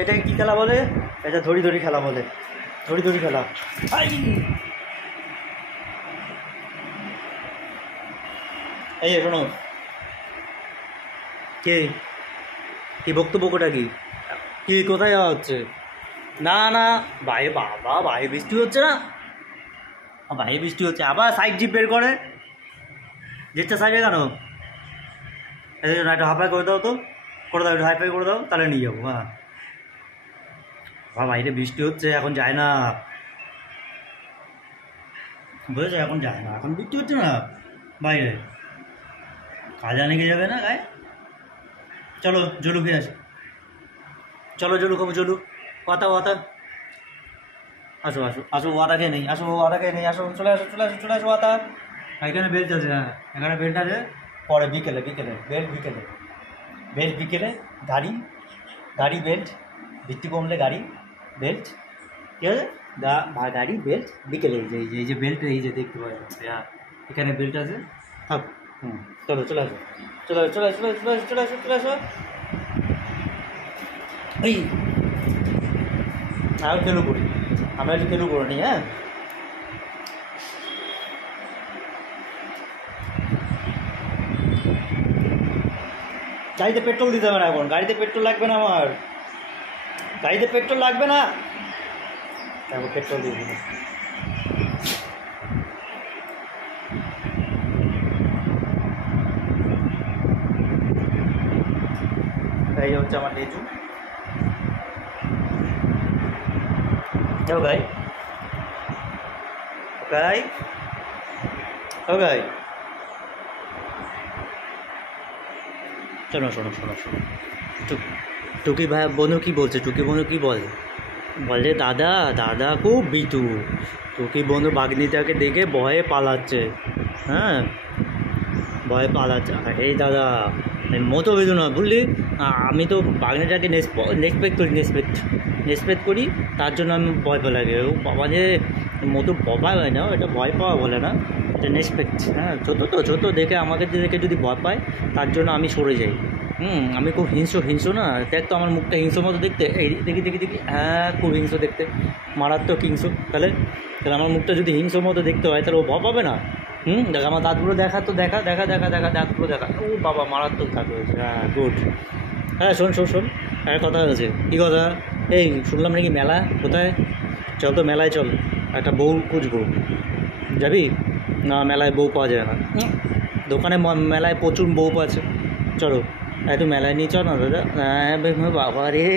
এটাকে কী খেলা বলে? এটা ধরি ধরি খেলা বলে, ধরি ধরি খেলা। এই শোনো, কে কি বক্তব্য কোটা কি কি কোথায় যাওয়া হচ্ছে? না না বাইরে, বাবা বাইরে বৃষ্টি হচ্ছে না, বাইরে বৃষ্টি হচ্ছে, আবার সাইড জিপ বের করে যেটা সাইডে কেন? একটা হাফাই করে দাও তো, করে দাও, একটু হাইফাই করে দাও, তাহলে নিয়ে যাবো। হ্যাঁ বাবা বাইরে বৃষ্টি হচ্ছে, এখন যায় না, বুঝেছো? এখন যায় না, এখন বৃষ্টি হচ্ছে না বাইরে, কাজে নিয়ে যাবে না গায়ে। চলো জলু খেয়ে আসো, চলো জলু খাবো, জলু ওয়াতা ওয়াতা, আসো আসো আসো, ওয়াতা খেয়ে নেই, আসো ওয়াতা খেয়ে নেই, আসো, চলে আসো চলে আসো চলে আসো ওয়াতা। এখানে বেল্ট আছে, হ্যাঁ এখানে বেল্ট আছে, পরে বিকেলে বিকেলে বেল্ট, বিকেলে বেল্ট, বিকেলে গাড়ি, গাড়ি বেল্ট, ভিত্তি কমলে গাড়ি বেল্ট, ঠিক আছে? গাড়ি বেল্ট বিকেলে, এই যে বেল্ট, এই যে দেখতে পাওয়া যাচ্ছে, হ্যাঁ এখানে বেল্ট আছে, থাক। চলো চলে আসো, চলে আসো চলে আসো চলে আসো চলে আসো চলে আসো। এই আর কেলু করি, আমরা একটু কেলু করে নিই। হ্যাঁ গাড়িতে পেট্রোল দিতে হবে না এখন, গাড়িতে পেট্রোল লাগবে না, আমার গাড়িতে পেট্রোল লাগবে না, তারপর পেট্রোল দিয়ে দিবে। এই হচ্ছে আমার লেজু, গাই গাই গাই, শোনো শোনো শোনো শোনো, টুকি ভাই বন্ধু কী বলছে, টুকি বন্ধু কী বলে? বলে দাদা, দাদা খুব বিটু, টুকি বন্ধু বাগনিটাকে দেখে ভয়ে পালাচ্ছে, হ্যাঁ ভয়ে পালাচ্ছে। এই দাদা মতো বিদু না, বুঝলি? আমি তো বাগনিটাকে নেসপেক্ট করি, নেসপেক্ট করি, তার জন্য আমি ভয় পেয়ে লাগে। ও বাবা যে মতো ভয় হয় না, এটা ভয় পাওয়া বলে না, এটা নেসপেক্ট। হ্যাঁ ছোটো তো, ছোটো দেখে আমাকে দেখে যদি ভয় পায়, তার জন্য আমি সরে যাই। আমি খুব হিংস্র না, দেখ তো আমার মুখটা হিংস্র মতো দেখতে, এই দেখি দেখি দেখি, হ্যাঁ খুব হিংস্র দেখতে, মারাত্মক হিংস্র। তাহলে তাহলে আমার মুখটা যদি হিংস্র মতো দেখতে হয়, তাহলে ও ভয় পাবে না? দেখা আমার দাঁতগুলো দেখা তো, দেখা দেখা দেখা দেখা দাঁতগুলো দেখা, ও বাবা মারাত্মক দাঁত হয়েছে। হ্যাঁ গুড। হ্যাঁ শোন শোন শোন, একটা কথা হয়েছে। কী কথা? এই শুনলাম নাকি মেলা, কোথায়? চল তো মেলায় চল, একটা বউ খুঁজবো, যাবি? না মেলায় বউ পাওয়া যায় না, দোকানে মেলায় প্রচুর বউ আছে, চলো একটু মেলায় নিয়ে চল না দাদা। হ্যাঁ বাবা রে।